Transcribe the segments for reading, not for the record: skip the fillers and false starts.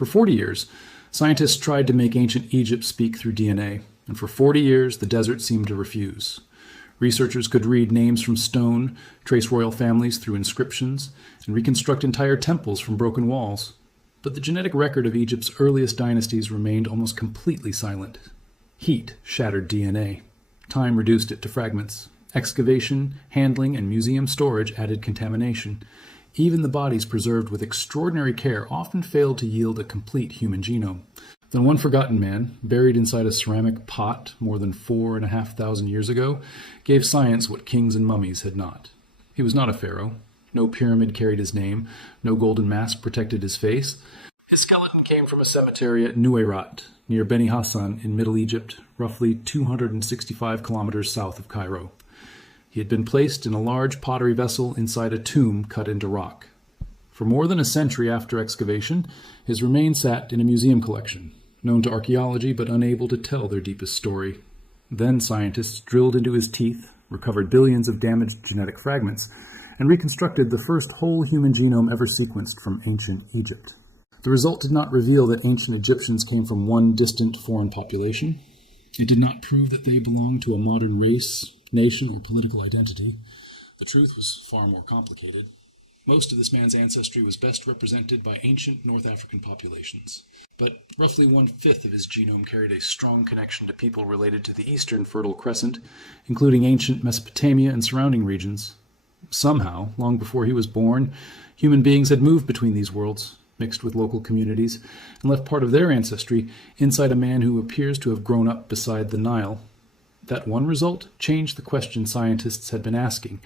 For 40 years, scientists tried to make ancient Egypt speak through DNA, and for 40 years the desert seemed to refuse. Researchers could read names from stone, trace royal families through inscriptions, and reconstruct entire temples from broken walls. But the genetic record of Egypt's earliest dynasties remained almost completely silent. Heat shattered DNA. Time reduced it to fragments. Excavation, handling, and museum storage added contamination. Even the bodies preserved with extraordinary care often failed to yield a complete human genome. Then one forgotten man, buried inside a ceramic pot more than 4,500 years ago, gave science what kings and mummies had not. He was not a pharaoh. No pyramid carried his name. No golden mask protected his face. His skeleton came from a cemetery at Nuwayrat, near Beni Hassan in Middle Egypt, roughly 265 kilometers south of Cairo. He had been placed in a large pottery vessel inside a tomb cut into rock. For more than a century after excavation, his remains sat in a museum collection, known to archaeology but unable to tell their deepest story. Then scientists drilled into his teeth, recovered billions of damaged genetic fragments, and reconstructed the first whole human genome ever sequenced from ancient Egypt. The result did not reveal that ancient Egyptians came from one distant foreign population. It did not prove that they belonged to a modern race, nation, or political identity. The truth was far more complicated. Most of this man's ancestry was best represented by ancient North African populations, but roughly 1/5 of his genome carried a strong connection to people related to the eastern Fertile Crescent, including ancient Mesopotamia and surrounding regions. Somehow, long before he was born, human beings had moved between these worlds, mixed with local communities, and left part of their ancestry inside a man who appears to have grown up beside the Nile. That one result changed the question scientists had been asking.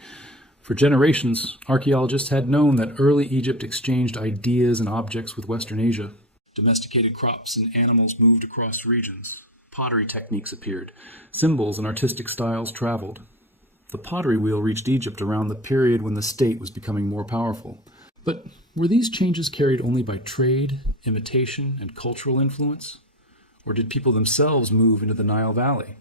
For generations, archaeologists had known that early Egypt exchanged ideas and objects with Western Asia. Domesticated crops and animals moved across regions. Pottery techniques appeared. Symbols and artistic styles traveled. The pottery wheel reached Egypt around the period when the state was becoming more powerful. But were these changes carried only by trade, imitation, and cultural influence? Or did people themselves move into the Nile Valley?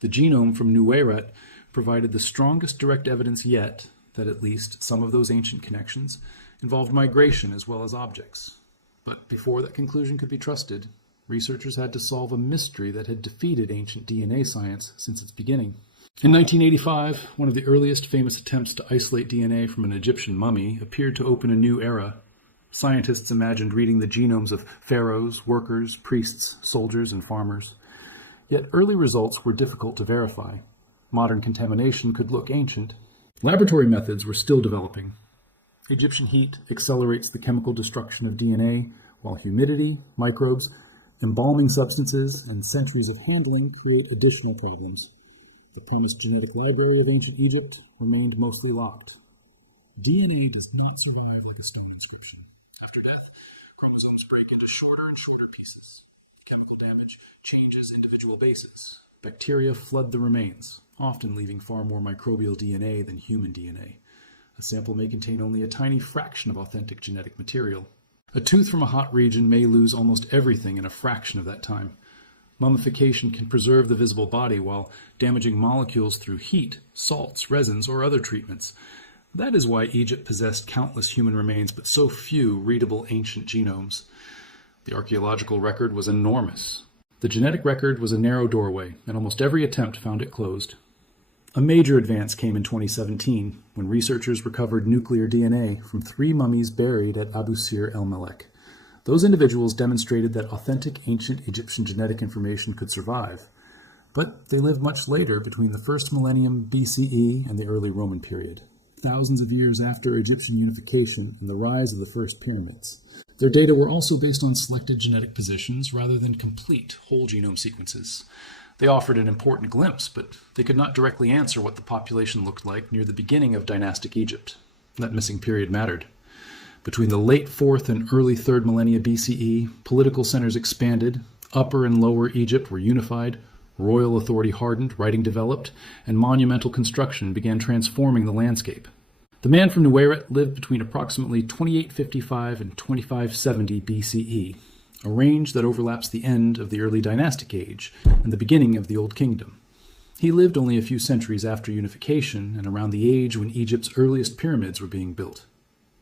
The genome from Nuwayrat provided the strongest direct evidence yet that at least some of those ancient connections involved migration as well as objects. But before that conclusion could be trusted, researchers had to solve a mystery that had defeated ancient DNA science since its beginning. In 1985, one of the earliest famous attempts to isolate DNA from an Egyptian mummy appeared to open a new era. Scientists imagined reading the genomes of pharaohs, workers, priests, soldiers, and farmers. Yet early results were difficult to verify. Modern contamination could look ancient. Laboratory methods were still developing. Egyptian heat accelerates the chemical destruction of DNA, while humidity, microbes, embalming substances, and centuries of handling create additional problems. The Pomus genetic library of ancient Egypt remained mostly locked. DNA does not survive like a stone inscription. After death, chromosomes break into shorter and shorter pieces. Chemical damage changes individual bases. Bacteria flood the remains, often leaving far more microbial DNA than human DNA. A sample may contain only a tiny fraction of authentic genetic material. A tooth from a hot region may lose almost everything in a fraction of that time. Mummification can preserve the visible body while damaging molecules through heat, salts, resins, or other treatments. That is why Egypt possessed countless human remains but so few readable ancient genomes. The archaeological record was enormous. The genetic record was a narrow doorway, and almost every attempt found it closed. A major advance came in 2017 when researchers recovered nuclear DNA from 3 mummies buried at Abu Sir el-Malek. Those individuals demonstrated that authentic ancient Egyptian genetic information could survive, but they lived much later between the first millennium BCE and the early Roman period, thousands of years after Egyptian unification and the rise of the first pyramids. Their data were also based on selected genetic positions rather than complete whole genome sequences. They offered an important glimpse, but they could not directly answer what the population looked like near the beginning of dynastic Egypt. That missing period mattered. Between the late 4th and early 3rd millennia BCE, political centers expanded, Upper and Lower Egypt were unified, royal authority hardened, writing developed, and monumental construction began transforming the landscape. The man from Nuwayrat lived between approximately 2855 and 2570 BCE, a range that overlaps the end of the early dynastic age and the beginning of the Old Kingdom. He lived only a few centuries after unification and around the age when Egypt's earliest pyramids were being built.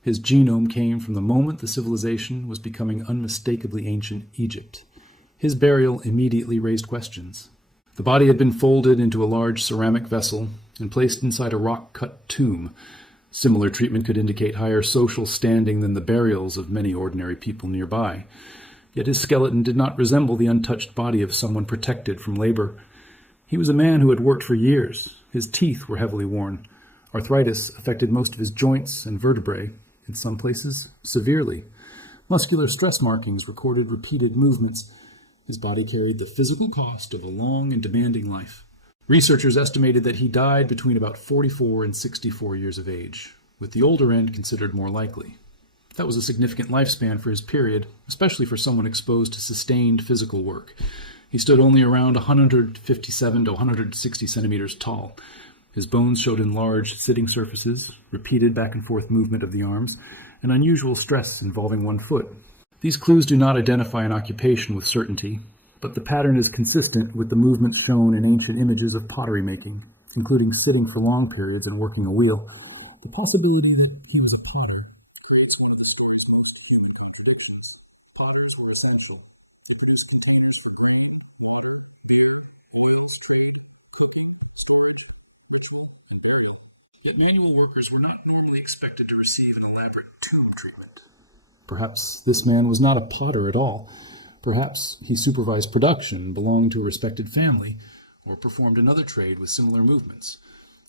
His genome came from the moment the civilization was becoming unmistakably ancient Egypt. His burial immediately raised questions. The body had been folded into a large ceramic vessel and placed inside a rock-cut tomb. Similar treatment could indicate higher social standing than the burials of many ordinary people nearby. Yet his skeleton did not resemble the untouched body of someone protected from labor. He was a man who had worked for years. His teeth were heavily worn. Arthritis affected most of his joints and vertebrae, in some places severely. Muscular stress markings recorded repeated movements. His body carried the physical cost of a long and demanding life. Researchers estimated that he died between about 44 and 64 years of age, with the older end considered more likely. That was a significant lifespan for his period, especially for someone exposed to sustained physical work. He stood only around 157 to 160 centimeters tall. His bones showed enlarged sitting surfaces, repeated back and forth movement of the arms, and unusual stress involving one foot. These clues do not identify an occupation with certainty, but the pattern is consistent with the movements shown in ancient images of pottery making, including sitting for long periods and working a wheel. The possibility that he was a potter were essential. Yet manual workers were not normally expected to receive an elaborate tomb treatment. Perhaps this man was not a potter at all. Perhaps he supervised production, belonged to a respected family, or performed another trade with similar movements.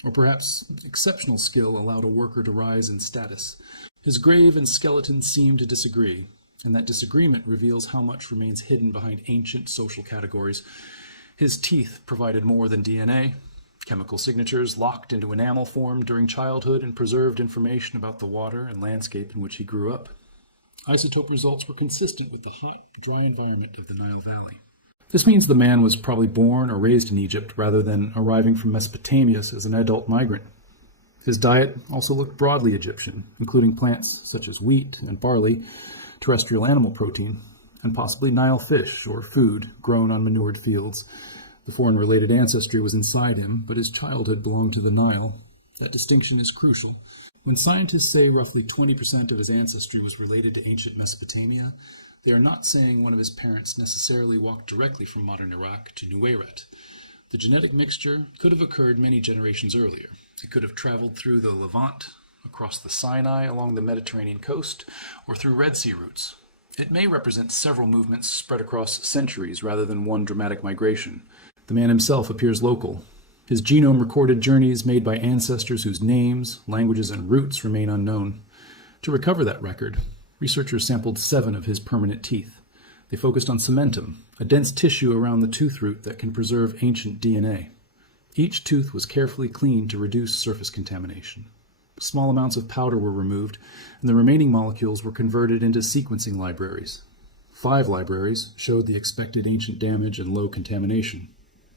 Or perhaps exceptional skill allowed a worker to rise in status. His grave and skeleton seem to disagree, and that disagreement reveals how much remains hidden behind ancient social categories. His teeth provided more than DNA. Chemical signatures locked into enamel formed during childhood and preserved information about the water and landscape in which he grew up. Isotope results were consistent with the hot, dry environment of the Nile Valley. This means the man was probably born or raised in Egypt rather than arriving from Mesopotamia as an adult migrant. His diet also looked broadly Egyptian, including plants such as wheat and barley, terrestrial animal protein, and possibly Nile fish or food grown on manured fields. The foreign-related ancestry was inside him, but his childhood belonged to the Nile. That distinction is crucial. When scientists say roughly 20% of his ancestry was related to ancient Mesopotamia, they are not saying one of his parents necessarily walked directly from modern Iraq to Nuwayrat. The genetic mixture could have occurred many generations earlier. It could have traveled through the Levant, across the Sinai along the Mediterranean coast, or through Red Sea routes. It may represent several movements spread across centuries rather than one dramatic migration. The man himself appears local. His genome recorded journeys made by ancestors whose names, languages, and roots remain unknown. To recover that record, researchers sampled 7 of his permanent teeth. They focused on cementum, a dense tissue around the tooth root that can preserve ancient DNA. Each tooth was carefully cleaned to reduce surface contamination. Small amounts of powder were removed, and the remaining molecules were converted into sequencing libraries. 5 libraries showed the expected ancient damage and low contamination.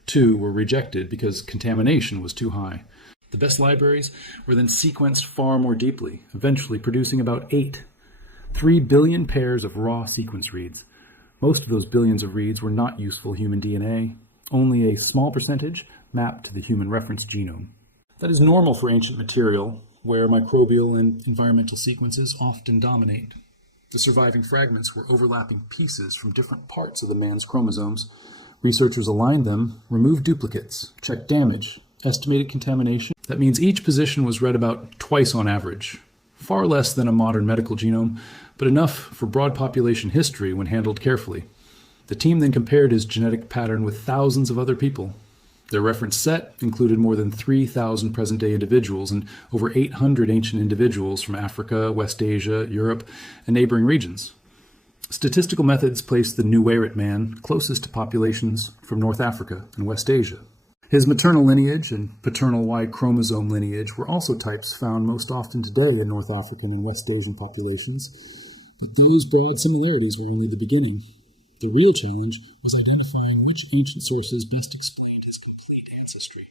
2 were rejected because contamination was too high. The best libraries were then sequenced far more deeply, eventually producing about 3 billion pairs of raw sequence reads. Most of those billions of reads were not useful human DNA. Only a small percentage mapped to the human reference genome. That is normal for ancient material, where microbial and environmental sequences often dominate. The surviving fragments were overlapping pieces from different parts of the man's chromosomes. Researchers aligned them, removed duplicates, checked damage, estimated contamination. That means each position was read about twice on average. Far less than a modern medical genome, but enough for broad population history when handled carefully. The team then compared his genetic pattern with thousands of other people. Their reference set included more than 3,000 present-day individuals and over 800 ancient individuals from Africa, West Asia, Europe, and neighboring regions. Statistical methods placed the Nuwayrat man closest to populations from North Africa and West Asia. His maternal lineage and paternal Y chromosome lineage were also types found most often today in North African and West Asian populations, but those broad similarities were only the beginning. The real challenge was identifying which ancient sources best explained his complete ancestry.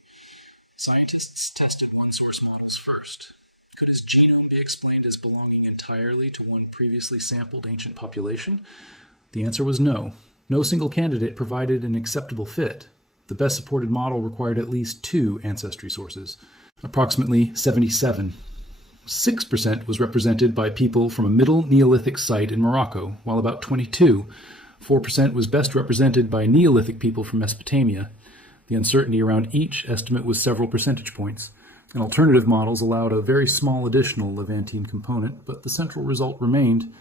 Scientists tested one-source models first. Could his genome be explained as belonging entirely to one previously sampled ancient population? The answer was no. No single candidate provided an acceptable fit. The best supported model required at least 2 ancestry sources, approximately 77. 6% was represented by people from a Middle Neolithic site in Morocco, while about 4% was best represented by Neolithic people from Mesopotamia. The uncertainty around each estimate was several percentage points, and alternative models allowed a very small additional Levantine component, but the central result remained.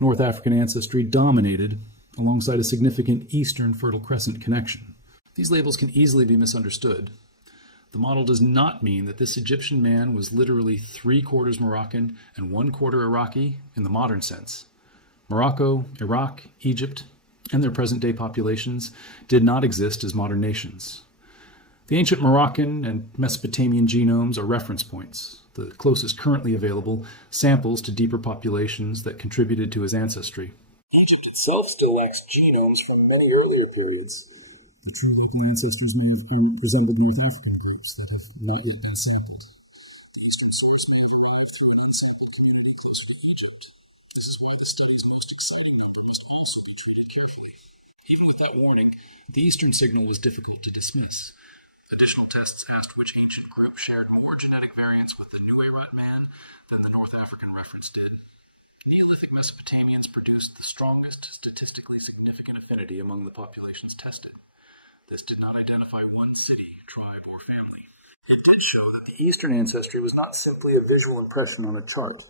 North African ancestry dominated, alongside a significant Eastern Fertile Crescent connection. These labels can easily be misunderstood. The model does not mean that this Egyptian man was literally 3/4 Moroccan and 1/4 Iraqi in the modern sense. Morocco, Iraq, Egypt, and their present-day populations did not exist as modern nations. The ancient Moroccan and Mesopotamian genomes are reference points, the closest currently available samples to deeper populations that contributed to his ancestry. Egypt itself still lacks genomes from many earlier periods. The true local ancestors may have resembled North African groups that have not yet been sampled. The eastern source may have arrived through an unsampled community closer to Egypt. This is why the study's most exciting number must also be treated carefully. Even with that warning, the eastern signal was difficult to dismiss. Additional tests asked which ancient group shared more genetic variants with the Nuwayrat man than the North African reference did. Neolithic Mesopotamians produced the strongest statistically significant affinity among the populations tested. This did not identify one city, tribe, or family. It did show that the Eastern ancestry was not simply a visual impression on a chart.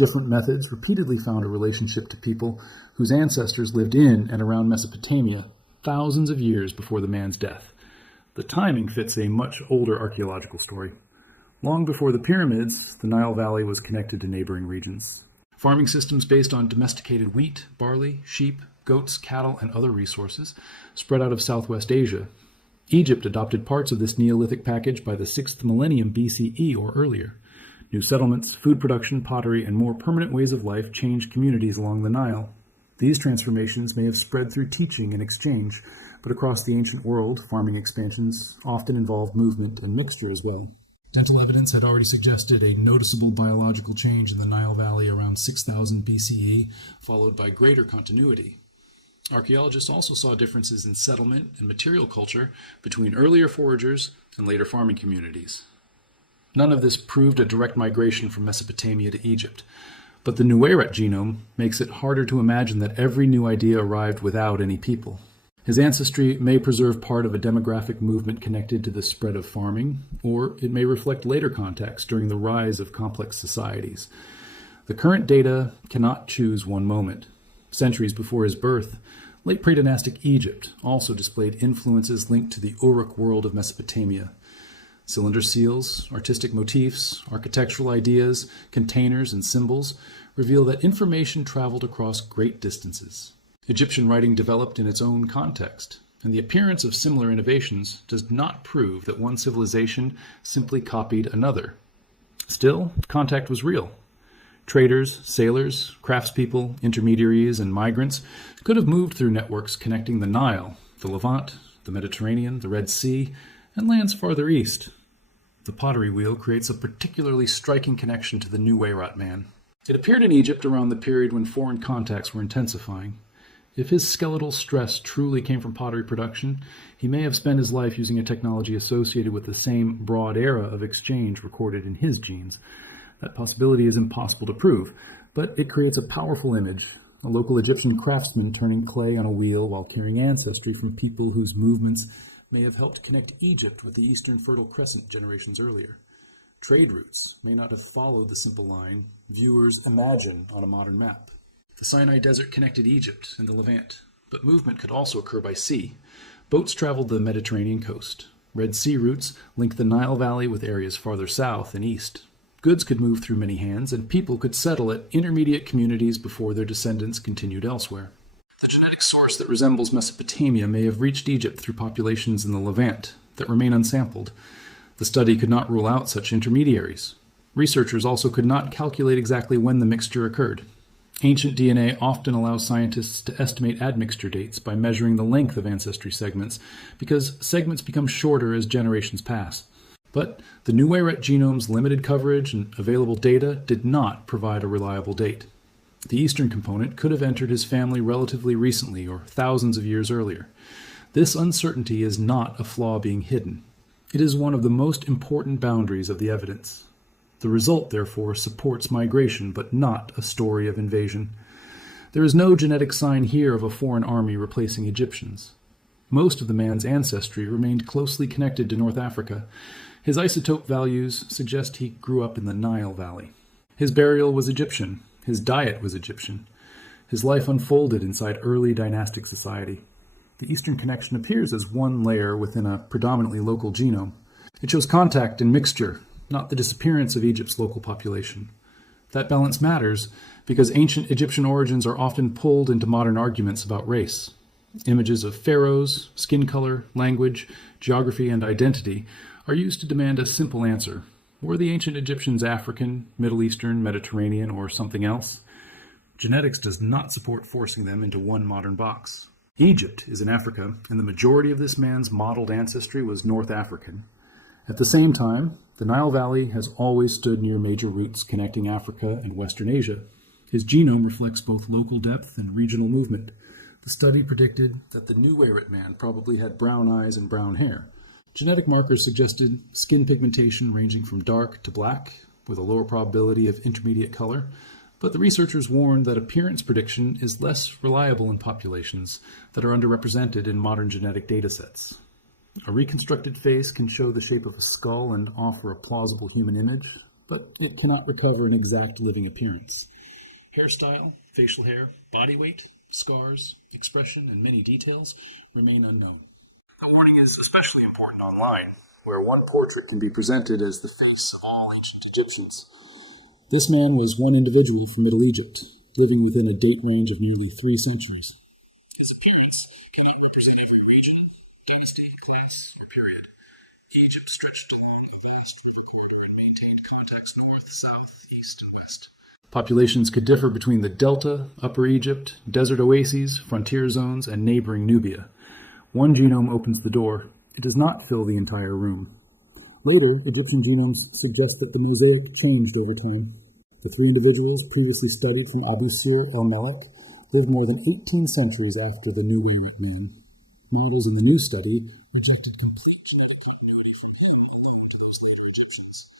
Different methods repeatedly found a relationship to people whose ancestors lived in and around Mesopotamia thousands of years before the man's death. The timing fits a much older archaeological story. Long before the pyramids, the Nile Valley was connected to neighboring regions. Farming systems based on domesticated wheat, barley, sheep, goats, cattle, and other resources spread out of Southwest Asia. Egypt adopted parts of this Neolithic package by the 6th millennium BCE or earlier. New settlements, food production, pottery, and more permanent ways of life changed communities along the Nile. These transformations may have spread through teaching and exchange, but across the ancient world, farming expansions often involved movement and mixture as well. Dental evidence had already suggested a noticeable biological change in the Nile Valley around 6000 BCE, followed by greater continuity. Archaeologists also saw differences in settlement and material culture between earlier foragers and later farming communities. None of this proved a direct migration from Mesopotamia to Egypt, but the Nuwayrat genome makes it harder to imagine that every new idea arrived without any people. His ancestry may preserve part of a demographic movement connected to the spread of farming, or it may reflect later contexts during the rise of complex societies. The current data cannot choose one moment. Centuries before his birth, late pre-dynastic Egypt also displayed influences linked to the Uruk world of Mesopotamia. Cylinder seals, artistic motifs, architectural ideas, containers, and symbols reveal that information traveled across great distances. Egyptian writing developed in its own context, and the appearance of similar innovations does not prove that one civilization simply copied another. Still, contact was real. Traders, sailors, craftspeople, intermediaries, and migrants could have moved through networks connecting the Nile, the Levant, the Mediterranean, the Red Sea, and lands farther east. The pottery wheel creates a particularly striking connection to the Nuwayrat man. It appeared in Egypt around the period when foreign contacts were intensifying. If his skeletal stress truly came from pottery production, he may have spent his life using a technology associated with the same broad era of exchange recorded in his genes. That possibility is impossible to prove, but it creates a powerful image, a local Egyptian craftsman turning clay on a wheel while carrying ancestry from people whose movements may have helped connect Egypt with the Eastern Fertile Crescent generations earlier. Trade routes may not have followed the simple line viewers imagine on a modern map. The Sinai Desert connected Egypt and the Levant, but movement could also occur by sea. Boats traveled the Mediterranean coast. Red Sea routes linked the Nile Valley with areas farther south and east. Goods could move through many hands, and people could settle at intermediate communities before their descendants continued elsewhere. The genetic source that resembles Mesopotamia may have reached Egypt through populations in the Levant that remain unsampled. The study could not rule out such intermediaries. Researchers also could not calculate exactly when the mixture occurred. Ancient DNA often allows scientists to estimate admixture dates by measuring the length of ancestry segments, because segments become shorter as generations pass. But the Nuwayrat genome's limited coverage and available data did not provide a reliable date. The eastern component could have entered his family relatively recently or thousands of years earlier. This uncertainty is not a flaw being hidden. It is one of the most important boundaries of the evidence. The result, therefore, supports migration, but not a story of invasion. There is no genetic sign here of a foreign army replacing Egyptians. Most of the man's ancestry remained closely connected to North Africa. His isotope values suggest he grew up in the Nile Valley. His burial was Egyptian. His diet was Egyptian. His life unfolded inside early dynastic society. The Eastern connection appears as one layer within a predominantly local genome. It shows contact and mixture, not the disappearance of Egypt's local population. That balance matters because ancient Egyptian origins are often pulled into modern arguments about race. Images of pharaohs, skin color, language, geography, and identity are used to demand a simple answer. Were the ancient Egyptians African, Middle Eastern, Mediterranean, or something else? Genetics does not support forcing them into one modern box. Egypt is in Africa, and the majority of this man's modeled ancestry was North African. At the same time, the Nile Valley has always stood near major routes connecting Africa and Western Asia. His genome reflects both local depth and regional movement. The study predicted that the Nuwayrat man probably had brown eyes and brown hair. Genetic markers suggested skin pigmentation ranging from dark to black, with a lower probability of intermediate color, but the researchers warned that appearance prediction is less reliable in populations that are underrepresented in modern genetic datasets. A reconstructed face can show the shape of a skull and offer a plausible human image, but it cannot recover an exact living appearance. Hairstyle, facial hair, body weight, scars, expression, and many details remain unknown. The warning is especially important online, where one portrait can be presented as the face of all ancient Egyptians. This man was one individual from Middle Egypt, living within a date range of nearly 3 centuries. His appearance cannot represent every region, dynasty, class, or period. Egypt stretched along a vast river corridor and maintained contacts north, south, east, and west. Populations could differ between the Delta, Upper Egypt, desert oases, frontier zones, and neighboring Nubia. One genome opens the door. It does not fill the entire room. Later, Egyptian genomes suggest that the mosaic changed over time. The 3 individuals previously studied from Abusir el-Melek lived more than 18 centuries after the Nuwayrat man. Models in the new study rejected complete genetic continuity from him and those later Egyptians.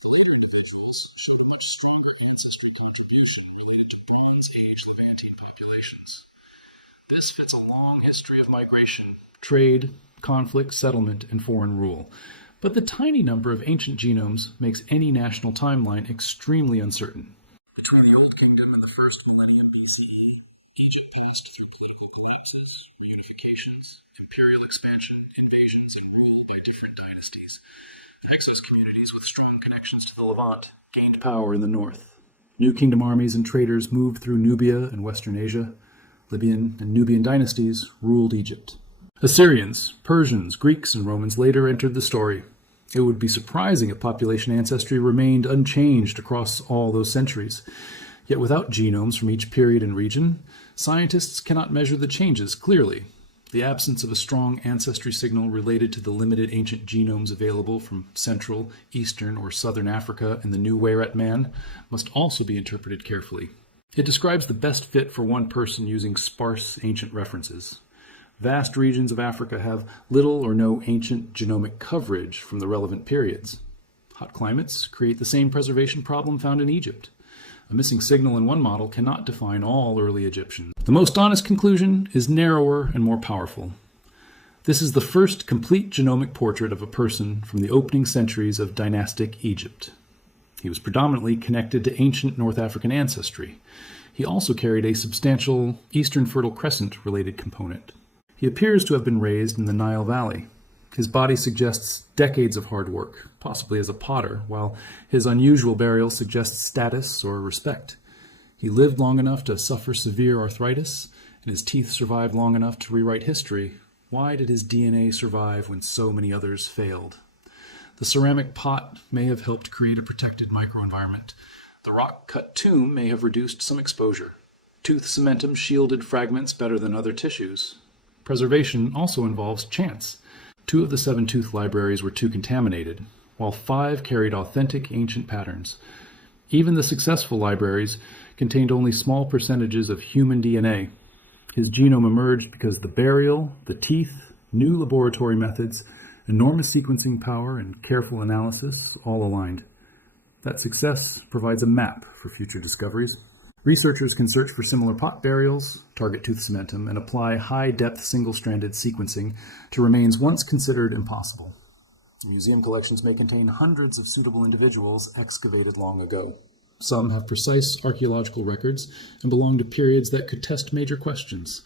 The later individuals showed a much stronger ancestral contribution related to Bronze Age Levantine populations. This fits a long history of migration, trade, conflict, settlement, and foreign rule. But the tiny number of ancient genomes makes any national timeline extremely uncertain. Between the Old Kingdom and the first millennium BCE, Egypt passed through political collapses, reunifications, imperial expansion, invasions, and rule by different dynasties. Excess communities with strong connections to the Levant gained power in the north. New kingdom armies and traders moved through Nubia and Western Asia. Libyan and Nubian dynasties ruled Egypt. Assyrians, Persians, Greeks, and Romans later entered the story. It would be surprising if population ancestry remained unchanged across all those centuries. Yet without genomes from each period and region, scientists cannot measure the changes clearly. The absence of a strong ancestry signal related to the limited ancient genomes available from Central, Eastern, or Southern Africa and the Nuwayrat man must also be interpreted carefully. It describes the best fit for one person using sparse ancient references. Vast regions of Africa have little or no ancient genomic coverage from the relevant periods. Hot climates create the same preservation problem found in Egypt. A missing signal in one model cannot define all early Egyptians. The most honest conclusion is narrower and more powerful. This is the first complete genomic portrait of a person from the opening centuries of dynastic Egypt. He was predominantly connected to ancient North African ancestry. He also carried a substantial Eastern Fertile Crescent related component. He appears to have been raised in the Nile Valley. His body suggests decades of hard work, possibly as a potter, while his unusual burial suggests status or respect. He lived long enough to suffer severe arthritis, and his teeth survived long enough to rewrite history. Why did his DNA survive when so many others failed? The ceramic pot may have helped create a protected microenvironment. The rock-cut tomb may have reduced some exposure. Tooth cementum shielded fragments better than other tissues. Preservation also involves chance. 2 of the 7 tooth libraries were too contaminated, while 5 carried authentic ancient patterns. Even the successful libraries contained only small percentages of human DNA. His genome emerged because the burial, the teeth, new laboratory methods, enormous sequencing power, and careful analysis all aligned. That success provides a map for future discoveries. Researchers can search for similar pot burials, target tooth cementum, and apply high-depth single-stranded sequencing to remains once considered impossible. Museum collections may contain hundreds of suitable individuals excavated long ago. Some have precise archaeological records and belong to periods that could test major questions: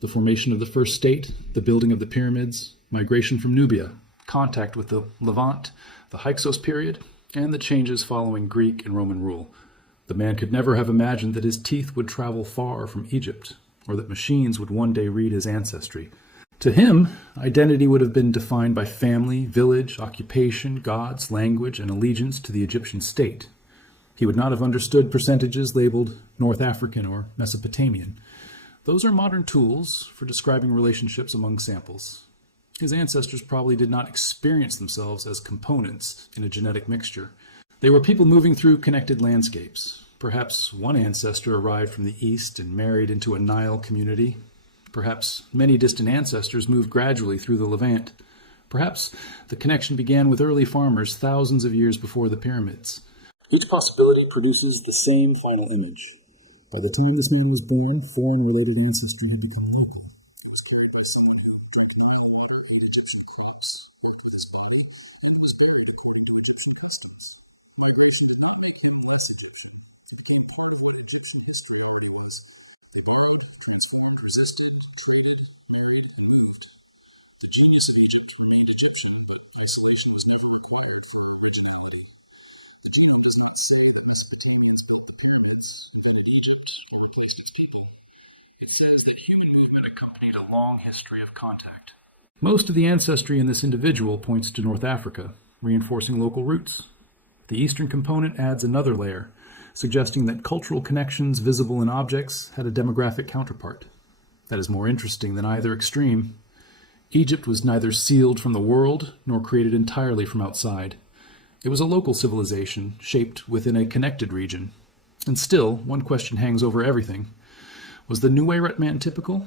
the formation of the first state, the building of the pyramids, migration from Nubia, contact with the Levant, the Hyksos period, and the changes following Greek and Roman rule. The man could never have imagined that his teeth would travel far from Egypt, or that machines would one day read his ancestry. To him, identity would have been defined by family, village, occupation, gods, language, and allegiance to the Egyptian state. He would not have understood percentages labeled North African or Mesopotamian. Those are modern tools for describing relationships among samples. His ancestors probably did not experience themselves as components in a genetic mixture. They were people moving through connected landscapes. Perhaps one ancestor arrived from the east and married into a Nile community. Perhaps many distant ancestors moved gradually through the Levant. Perhaps the connection began with early farmers thousands of years before the pyramids. Each possibility produces the same final image. By the time this man was born, foreign related ancestry had become local. Most of the ancestry in this individual points to North Africa, reinforcing local roots. The eastern component adds another layer, suggesting that cultural connections visible in objects had a demographic counterpart. That is more interesting than either extreme. Egypt was neither sealed from the world nor created entirely from outside. It was a local civilization shaped within a connected region. And still, one question hangs over everything. Was the Nuwayrat man typical?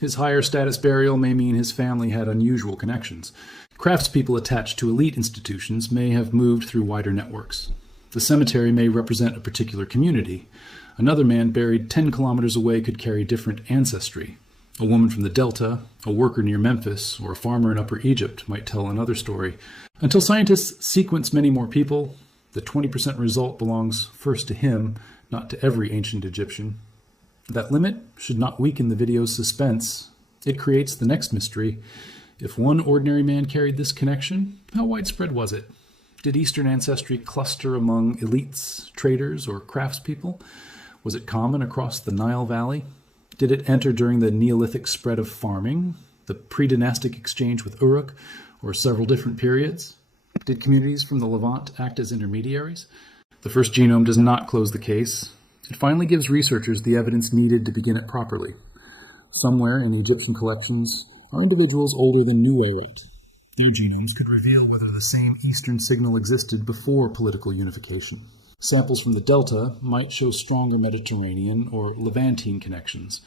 His higher status burial may mean his family had unusual connections. Craftspeople attached to elite institutions may have moved through wider networks. The cemetery may represent a particular community. Another man buried 10 kilometers away could carry different ancestry. A woman from the Delta, a worker near Memphis, or a farmer in Upper Egypt might tell another story. Until scientists sequence many more people, the 20% result belongs first to him, not to every ancient Egyptian. That limit should not weaken the video's suspense. It creates the next mystery. If one ordinary man carried this connection, how widespread was it? Did Eastern ancestry cluster among elites, traders, or craftspeople? Was it common across the Nile Valley? Did it enter during the Neolithic spread of farming, the pre-dynastic exchange with Uruk, or several different periods? Did communities from the Levant act as intermediaries? The first genome does not close the case. It finally gives researchers the evidence needed to begin it properly. Somewhere in the Egyptian collections are individuals older than Nuwayrat. Their genomes could reveal whether the same Eastern signal existed before political unification. Samples from the Delta might show stronger Mediterranean or Levantine connections.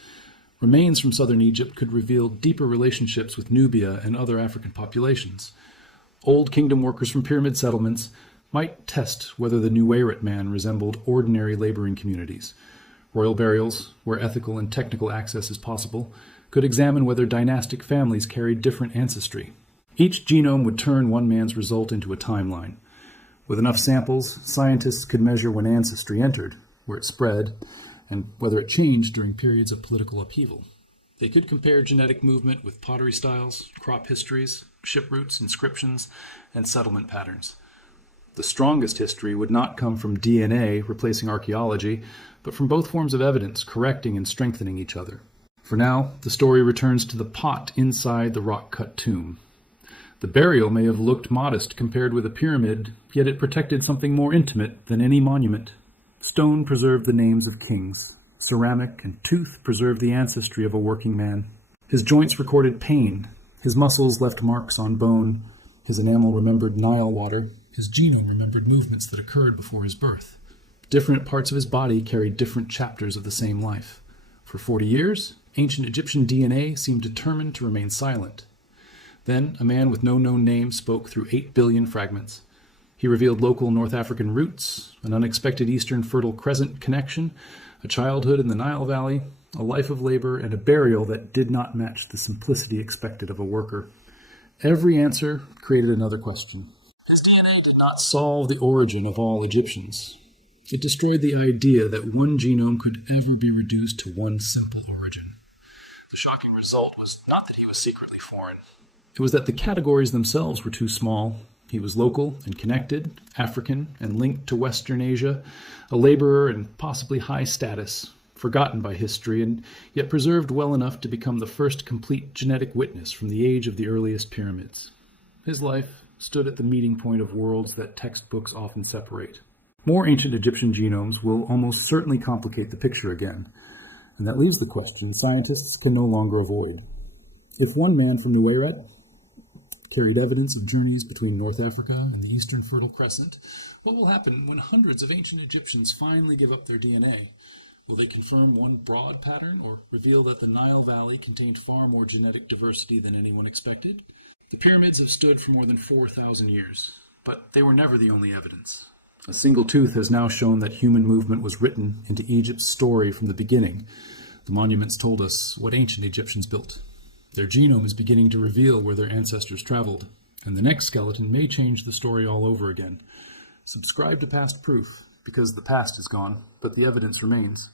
Remains from southern Egypt could reveal deeper relationships with Nubia and other African populations. Old kingdom workers from pyramid settlements might test whether the Nuwayrat man resembled ordinary laboring communities. Royal burials, where ethical and technical access is possible, could examine whether dynastic families carried different ancestry. Each genome would turn one man's result into a timeline. With enough samples, scientists could measure when ancestry entered, where it spread, and whether it changed during periods of political upheaval. They could compare genetic movement with pottery styles, crop histories, ship routes, inscriptions, and settlement patterns. The strongest history would not come from DNA replacing archaeology, but from both forms of evidence correcting and strengthening each other. For now, the story returns to the pot inside the rock-cut tomb. The burial may have looked modest compared with a pyramid, yet it protected something more intimate than any monument. Stone preserved the names of kings. Ceramic and tooth preserved the ancestry of a working man. His joints recorded pain. His muscles left marks on bone. His enamel remembered Nile water. His genome remembered movements that occurred before his birth. Different parts of his body carried different chapters of the same life. For 40 years, ancient Egyptian DNA seemed determined to remain silent. Then, a man with no known name spoke through 8 billion fragments. He revealed local North African roots, an unexpected Eastern Fertile Crescent connection, a childhood in the Nile Valley, a life of labor, and a burial that did not match the simplicity expected of a worker. Every answer created another question. His DNA did not solve the origin of all Egyptians. It destroyed the idea that one genome could ever be reduced to one simple origin. The shocking result was not that he was secretly foreign. It was that the categories themselves were too small. He was local and connected, African and linked to Western Asia, a laborer and possibly high status, forgotten by history and yet preserved well enough to become the first complete genetic witness from the age of the earliest pyramids. His life stood at the meeting point of worlds that textbooks often separate. More ancient Egyptian genomes will almost certainly complicate the picture again, and that leaves the question scientists can no longer avoid. If one man from Nuwayrat carried evidence of journeys between North Africa and the Eastern Fertile Crescent, what will happen when hundreds of ancient Egyptians finally give up their DNA? Will they confirm one broad pattern or reveal that the Nile Valley contained far more genetic diversity than anyone expected? The pyramids have stood for more than 4,000 years, but they were never the only evidence. A single tooth has now shown that human movement was written into Egypt's story from the beginning. The monuments told us what ancient Egyptians built. Their genome is beginning to reveal where their ancestors traveled, and the next skeleton may change the story all over again. Subscribe to Past Proof, because the past is gone, but the evidence remains.